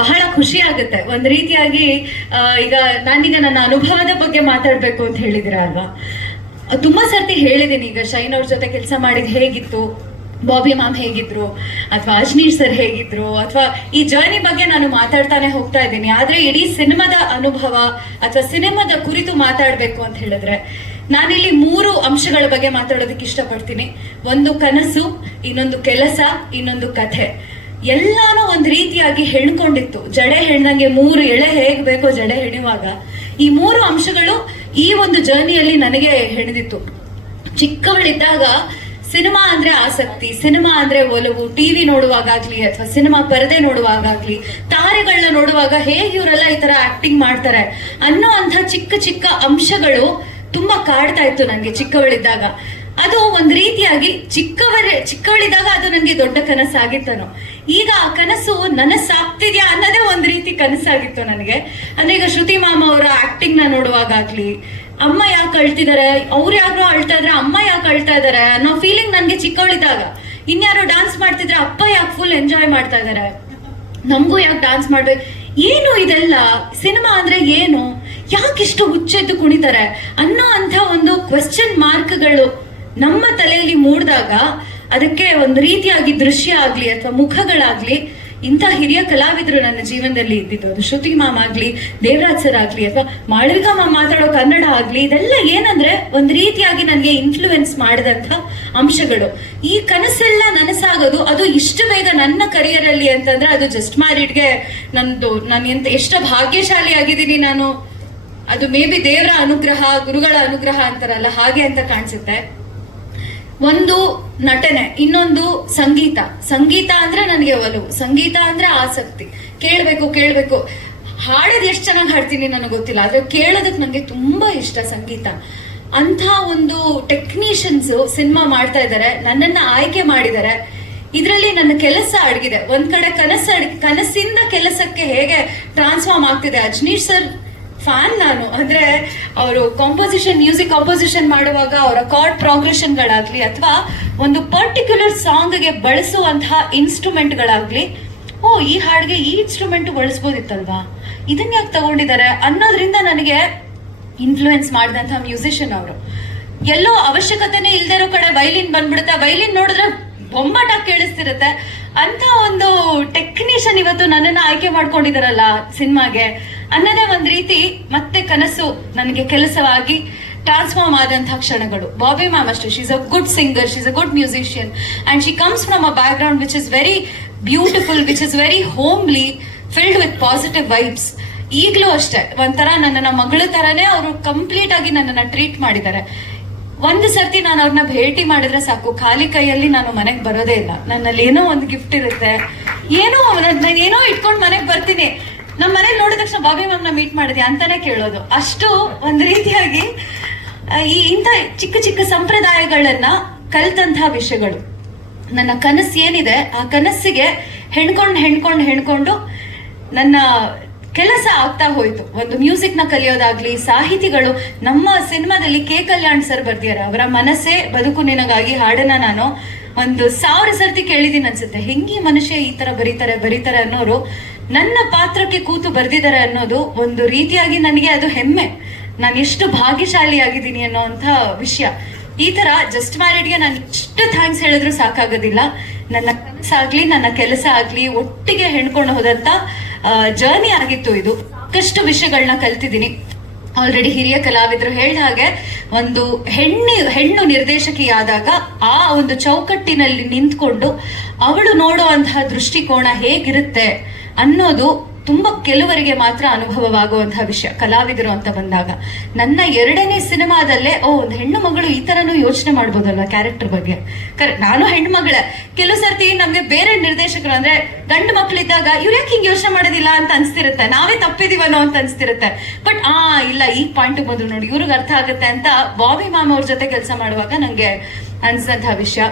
ಬಹಳ ಖುಷಿ ಆಗುತ್ತೆ. ಒಂದ್ ರೀತಿಯಾಗಿ ಈಗ ನಾನೀಗ ನನ್ನ ಅನುಭವದ ಬಗ್ಗೆ ಮಾತಾಡ್ಬೇಕು ಅಂತ ಹೇಳಿದಿರ ಅಲ್ವಾ? ತುಂಬಾ ಸರ್ತಿ ಹೇಳಿದ್ದೀನಿ ಈಗ ಶೈನ್ ಅವ್ರ ಜೊತೆ ಕೆಲಸ ಮಾಡಿದ್ ಹೇಗಿತ್ತು? ಬಾಬಿ ಮ್ಯಾಮ್ ಹೇಗಿದ್ರು? ಅಥವಾ ಅಜ್ನೀಶ್ ಸರ್ ಹೇಗಿದ್ರು? ಅಥವಾ ಈ ಜರ್ನಿ ಬಗ್ಗೆ ನಾನು ಮಾತಾಡ್ತಾನೆ ಹೋಗ್ತಾ ಇದ್ದೀನಿ. ಆದ್ರೆ ಇಡೀ ಸಿನಿಮಾದ ಅನುಭವ ಅಥವಾ ಸಿನಿಮಾದ ಕುರಿತು ಮಾತಾಡ್ಬೇಕು ಅಂತ ಹೇಳಿದ್ರೆ, ನಾನಿಲ್ಲಿ ಮೂರು ಅಂಶಗಳ ಬಗ್ಗೆ ಮಾತಾಡೋದಕ್ಕೆ ಇಷ್ಟಪಡ್ತೀನಿ. ಒಂದು ಕನಸು, ಇನ್ನೊಂದು ಕೆಲಸ, ಇನ್ನೊಂದು ಕಥೆ. ಎಲ್ಲಾನು ಒಂದ್ ರೀತಿಯಾಗಿ ಹೆಣ್ಕೊಂಡಿತ್ತು. ಜಡೆ ಹೆಣ್ಣಂಗೆ ಮೂರು ಎಳೆ ಹೇಗ್ ಬೇಕೋ ಜಡೆ ಹೆಣುವಾಗ. ಈ ಮೂರು ಅಂಶಗಳು ಈ ಒಂದು ಜರ್ನಿಯಲ್ಲಿ ನನಗೆ ಹೆಣೆದಿತ್ತು. ಚಿಕ್ಕವಳಿದ್ದಾಗ ಸಿನಿಮಾ ಅಂದ್ರೆ ಆಸಕ್ತಿ, ಸಿನಿಮಾ ಅಂದ್ರೆ ಒಲವು, ಟಿವಿ ನೋಡುವಾಗ್ಲಿ ಅಥವಾ ಸಿನಿಮಾ ಪರದೆ ನೋಡುವಾಗ್ಲಿ ತಾರೆಗಳನ್ನ ನೋಡುವಾಗ ಹೇಗೆ ಇವರೆಲ್ಲ ಈ ತರ ಆಕ್ಟಿಂಗ್ ಮಾಡ್ತಾರೆ ಅನ್ನೋ ಅಂತ ಚಿಕ್ಕ ಚಿಕ್ಕ ಅಂಶಗಳು ತುಂಬಾ ಕಾಡ್ತಾ ಇತ್ತು ನನಗೆ ಚಿಕ್ಕವಳಿದ್ದಾಗ. ಅದು ಒಂದ್ ರೀತಿಯಾಗಿ ಚಿಕ್ಕವರ, ಚಿಕ್ಕವಳಿದ್ದಾಗ ಅದು ನನಗೆ ದೊಡ್ಡ ಕನಸಾಗಿತ್ತನು. ಈಗ ಆ ಕನಸು ನನಸಾಗ್ತಿದ್ಯಾ ಅನ್ನೋದೇ ಒಂದ್ ರೀತಿ ಕನಸಾಗಿತ್ತು ನನಗೆ. ಅಂದ್ರೆ ಈಗ ಶ್ರುತಿ ಮಾಮ ಅವರ ಆಕ್ಟಿಂಗ್ನ ನೋಡುವಾಗ್ಲಿ ಅಮ್ಮ ಯಾಕೆ ಅಳ್ತಿದ್ದಾರೆ ಅವ್ರು ಯಾರು ಅಳ್ತಾ ಇದ್ರೆ ಅಮ್ಮ ಯಾಕೆ ಅಳ್ತಾ ಇದ್ದಾರೆ ಅನ್ನೋ ಫೀಲಿಂಗ್ ನನ್ಗೆ ಚಿಕ್ಕವಳಿದ್ದಾಗ. ಇನ್ಯಾರು ಡಾನ್ಸ್ ಮಾಡ್ತಿದ್ರೆ ಅಪ್ಪ ಯಾಕೆ ಫುಲ್ ಎಂಜಾಯ್ ಮಾಡ್ತಾ ಇದಾರೆ, ನಮಗೂ ಯಾಕೆ ಡಾನ್ಸ್ ಮಾಡ್ಬೇಕು? ಏನು ಇದೆಲ್ಲ? ಸಿನಿಮಾ ಅಂದ್ರೆ ಏನು? ಯಾಕಿಷ್ಟು ಹುಚ್ಚೆದ್ದು ಕುಣಿತಾರೆ ಅನ್ನೋ ಅಂತ ಒಂದು ಕ್ವೆಶ್ಚನ್ ಮಾರ್ಕ್ಗಳು ನಮ್ಮ ತಲೆಯಲ್ಲಿ ಮೂಡಿದಾಗ ಅದಕ್ಕೆ ಒಂದು ರೀತಿಯಾಗಿ ದೃಶ್ಯ ಆಗ್ಲಿ ಅಥವಾ ಮುಖಗಳಾಗ್ಲಿ, ಇಂಥ ಹಿರಿಯ ಕಲಾವಿದರು ನನ್ನ ಜೀವನದಲ್ಲಿ ಇದ್ದಿದ್ದು. ಅದು ಶ್ರುತಿ ಮಾಮ್ ಆಗ್ಲಿ, ದೇವರಾಜ್ ಸರ್ ಆಗ್ಲಿ, ಅಥವಾ ಮಾಳವಿಕಾ ಮಾಮ್ ಮಾತಾಡೋ ಕನ್ನಡ ಆಗ್ಲಿ, ಇದೆಲ್ಲ ಏನಂದ್ರೆ ಒಂದು ರೀತಿಯಾಗಿ ನನಗೆ ಇನ್ಫ್ಲೂಯೆನ್ಸ್ ಮಾಡಿದಂತ ಅಂಶಗಳು. ಈ ಕನಸೆಲ್ಲ ನನಸಾಗೋದು, ಅದು ಇಷ್ಟು ಬೇಗ ನನ್ನ ಕರಿಯರ್ ಅಲ್ಲಿ ಅಂತಂದ್ರೆ ಅದು ಜಸ್ಟ್ ಮ್ಯಾರಿಡ್ಗೆ ನಂದು, ನಾನು ಎಂತ ಎಷ್ಟು ಭಾಗ್ಯಶಾಲಿ ಆಗಿದ್ದೀನಿ ನಾನು. ಅದು ಮೇ ಬಿ ದೇವರ ಅನುಗ್ರಹ, ಗುರುಗಳ ಅನುಗ್ರಹ ಅಂತಾರಲ್ಲ, ಹಾಗೆ ಅಂತ ಕಾಣಿಸುತ್ತೆ. ಒಂದು ನಟನೆ, ಇನ್ನೊಂದು ಸಂಗೀತ. ಸಂಗೀತ ಅಂದ್ರೆ ನನಗೆ ಒಲವು. ಸಂಗೀತ ಅಂದ್ರೆ ಆಸಕ್ತಿ. ಕೇಳಬೇಕು ಕೇಳಬೇಕು. ಹಾಡೋದು ಎಷ್ಟು ಚೆನ್ನಾಗಿ ಹಾಡ್ತೀನಿ ನನಗೆ ಗೊತ್ತಿಲ್ಲ, ಆದ್ರೆ ಕೇಳೋದಕ್ಕೆ ನನಗೆ ತುಂಬಾ ಇಷ್ಟ ಸಂಗೀತ. ಅಂತ ಒಂದು ಟೆಕ್ನಿಷಿಯನ್ಸ್ ಸಿನಿಮಾ ಮಾಡ್ತಾ ಇದ್ದಾರೆ ನನ್ನನ್ನ ಆಯ್ಕೆ ಮಾಡಿದ್ದಾರೆ ಇದರಲ್ಲಿ ನನ್ನ ಕೆಲಸ ಅಡಗಿದೆ. ಒಂದ್ ಕಡೆ ಕನಸು ಅಡ್ ಕನಸಿಂದ ಕೆಲಸಕ್ಕೆ ಹೇಗೆ ಟ್ರಾನ್ಸ್ಫಾರ್ಮ್ ಆಗ್ತಿದೆ? ಅಜ್ನೀಶ್ ಸರ್ ಫ್ಯಾನ್ ನಾನು. ಅಂದ್ರೆ ಅವರು ಕಾಂಪೋಸಿಷನ್ ಮ್ಯೂಸಿಕ್ ಕಾಂಪೋಸಿಷನ್ ಮಾಡುವಾಗ ಅವರ ಕಾರ್ಡ್ ಪ್ರೋಗ್ರೆಷನ್ ಗಳಾಗ್ಲಿ ಅಥವಾ ಒಂದು ಪರ್ಟಿಕ್ಯುಲರ್ ಸಾಂಗ್ಗೆ ಬಳಸುವಂತಹ ಇನ್ಸ್ಟ್ರೂಮೆಂಟ್ ಗಳಾಗ್ಲಿ ಓ, ಈ ಹಾಡಿಗೆ ಈ ಇನ್ಸ್ಟ್ರೂಮೆಂಟ್ ಬಳಸ್ಬೋದಿತ್ತಲ್ವಾ? ಇದನ್ನ ಯಾಕೆ ತಗೊಂಡಿದ್ದಾರೆ ಅನ್ನೋದ್ರಿಂದ ನನಗೆ ಇನ್ಫ್ಲೂಯೆನ್ಸ್ ಮಾಡಿದಂತಹ ಮ್ಯೂಸಿಷಿಯನ್ ಅವರು. ಎಲ್ಲೋ ಅವಶ್ಯಕತೆನೇ ಇಲ್ದೇ ಕಡೆ ವೈಲಿನ್ ಬಂದ್ಬಿಡುತ್ತೆ. ವೈಲಿನ್ ನೋಡಿದ್ರೆ ಬೊಂಬಾಟ ಕೇಳಿಸ್ತಿರುತ್ತೆ. ಅಂತ ಒಂದು ಟೆಕ್ನಿಷಿಯನ್ ಇವತ್ತು ನನ್ನನ್ನ ಆಯ್ಕೆ ಮಾಡ್ಕೊಂಡಿದಾರಲ್ಲ ಸಿನಿಮಾಗೆ. ಅನ್ನೋದೇ ಒಂದ್ ರೀತಿ ಮತ್ತೆ ಕನಸು ನನಗೆ ಕೆಲಸವಾಗಿ ಟ್ರಾನ್ಸ್ಫಾರ್ಮ್ ಆದಂತಹ ಕ್ಷಣಗಳು. ಬಾಬಿ ಮ್ಯಾಮ್ ಅಷ್ಟು. She's a good singer she's a good musician and she comes from a background which is very beautiful which is very homely filled with positive vibes ಈಗಲೂ ಅಷ್ಟೇ. ಒಂಥರ ನನ್ನ ಮಗಳ ತರನೇ ಅವರು ಕಂಪ್ಲೀಟ್ ಆಗಿ ನನ್ನನ್ನು ಟ್ರೀಟ್ ಮಾಡಿದ್ದಾರೆ. ಒಂದು ಸರ್ತಿ ನಾನು ಅವ್ರನ್ನ ಭೇಟಿ ಮಾಡಿದ್ರೆ ಸಾಕು. ಖಾಲಿ ಕೈಯಲ್ಲಿ ನಾನು ಮನೆಗೆ ಬರೋದೇ ಇಲ್ಲ. ನನ್ನಲ್ಲಿ ಏನೋ ಒಂದು ಗಿಫ್ಟ್ ಇರುತ್ತೆ. ಏನೋ ನಾನು ಏನೋ ಇಟ್ಕೊಂಡು ಮನೆಗೆ ಬರ್ತೀನಿ. ನಮ್ಮ ಮನೇಲಿ ನೋಡಿದ ತಕ್ಷಣ, ಬಾಬಿ ಮ್ಯಾಮ್ನ ಮೀಟ್ ಮಾಡಿದ್ಯಾ? ಅಂತಾನೆ ಕೇಳೋದು. ಅಷ್ಟು ಒಂದು ರೀತಿಯಾಗಿ ಈ ಇಂಥ ಚಿಕ್ಕ ಚಿಕ್ಕ ಸಂಪ್ರದಾಯಗಳನ್ನ ಕಲ್ತಂತಹ ವಿಷಯಗಳು. ನನ್ನ ಕನಸು ಏನಿದೆ, ಆ ಕನಸಿಗೆ ಹೆಣ್ಕೊಂಡು ಹೆಣ್ಕೊಂಡು ಹೆಣ್ಕೊಂಡು ನನ್ನ ಕೆಲಸ ಆಗ್ತಾ ಹೋಯ್ತು. ಒಂದು ಮ್ಯೂಸಿಕ್ನ ಕಲಿಯೋದಾಗ್ಲಿ, ಸಾಹಿತಿಗಳು, ನಮ್ಮ ಸಿನಿಮಾದಲ್ಲಿ ಕೆ. ಕಲ್ಯಾಣ್ ಸರ್ ಬರ್ದಿದ್ದಾರೆ. ಅವರ ಮನಸ್ಸೇ ಬದುಕು ನಿನಗಾಗಿ ಹಾಡನ್ನ ನಾನು ಒಂದು ಸಾವಿರ ಸರ್ತಿ ಕೇಳಿದೀನಿ ಅನ್ಸುತ್ತೆ. ಹೆಂಗಿ ಮನುಷ್ಯ ಈ ತರ ಬರೀತಾರೆ ಬರೀತಾರೆ ಅನ್ನೋರು ನನ್ನ ಪಾತ್ರಕ್ಕೆ ಕೂತು ಬರ್ದಿದ್ದಾರೆ ಅನ್ನೋದು ಒಂದು ರೀತಿಯಾಗಿ ನನಗೆ ಅದು ಹೆಮ್ಮೆ. ನಾನು ಎಷ್ಟು ಭಾಗ್ಯಶಾಲಿ ಆಗಿದ್ದೀನಿ ಅನ್ನೋಂಥ ವಿಷಯ. ಈ ತರ ಜಸ್ಟ್ ಮ್ಯಾರಿಡ್ಗೆ ನಾನು ಎಷ್ಟು ಥ್ಯಾಂಕ್ಸ್ ಹೇಳಿದ್ರು ಸಾಕಾಗೋದಿಲ್ಲ. ನನ್ನ ಕನಸಾಗ್ಲಿ, ನನ್ನ ಕೆಲಸ ಆಗ್ಲಿ, ಒಟ್ಟಿಗೆ ಹೆಣ್ಕೊಂಡು ಹೋದಂತ ಜರ್ನಿ ಆಗಿತ್ತು ಇದು. ಸಾಕಷ್ಟು ವಿಷಯಗಳನ್ನ ಕಲ್ತಿದ್ದೀನಿ. ಆಲ್ರೆಡಿ ಹಿರಿಯ ಕಲಾವಿದರು ಹೇಳಿದ ಹಾಗೆ ಒಂದು ಹೆಣ್ಣು ಹೆಣ್ಣು ನಿರ್ದೇಶಕಿಯಾದಾಗ ಆ ಒಂದು ಚೌಕಟ್ಟಿನಲ್ಲಿ ನಿಂತ್ಕೊಂಡು ಅವಳು ನೋಡುವಂತಹ ದೃಷ್ಟಿಕೋನ ಹೇಗಿರುತ್ತೆ? ಅನ್ನೋದು ತುಂಬಾ ಕೆಲವರಿಗೆ ಮಾತ್ರ ಅನುಭವವಾಗುವಂತಹ ವಿಷಯ, ಕಲಾವಿದರು ಅಂತ ಬಂದಾಗ. ನನ್ನ ಎರಡನೇ ಸಿನಿಮಾದಲ್ಲೇ, ಓ, ಒಂದು ಹೆಣ್ಣು ಮಗಳು ಈ ತರನು ಯೋಚನೆ ಮಾಡ್ಬೋದಲ್ವಾ ಕ್ಯಾರೆಕ್ಟರ್ ಬಗ್ಗೆ? ಕರೆಕ್ಟ್ ನಾನು ಹೆಣ್ಣು ಮಗಳೇ. ಕೆಲವು ಸರ್ತಿ ನಮ್ಗೆ ಬೇರೆ ನಿರ್ದೇಶಕರು ಅಂದ್ರೆ, ಗಂಡು ಮಕ್ಕಳಿದ್ದಾಗ ಇವ್ರು ಯಾಕೆ ಹಿಂಗೆ ಯೋಚನೆ ಮಾಡೋದಿಲ್ಲ? ಅಂತ ಅನ್ಸ್ತಿರುತ್ತೆ. ನಾವೇ ತಪ್ಪಿದೀವನೋ ಅಂತ ಅನ್ಸ್ತಿರುತ್ತೆ. ಬಟ್, ಆ, ಇಲ್ಲ, ಈ ಪಾಯಿಂಟ್ ಬಂದ್ರು ನೋಡಿ, ಇವ್ರಿಗೆ ಅರ್ಥ ಆಗುತ್ತೆ ಅಂತ ಬಾಬಿ ಮ್ಯಾಮ್ ಅವ್ರ ಜೊತೆ ಕೆಲಸ ಮಾಡುವಾಗ ನಂಗೆ ಅನ್ಸಂತಹ ವಿಷಯ.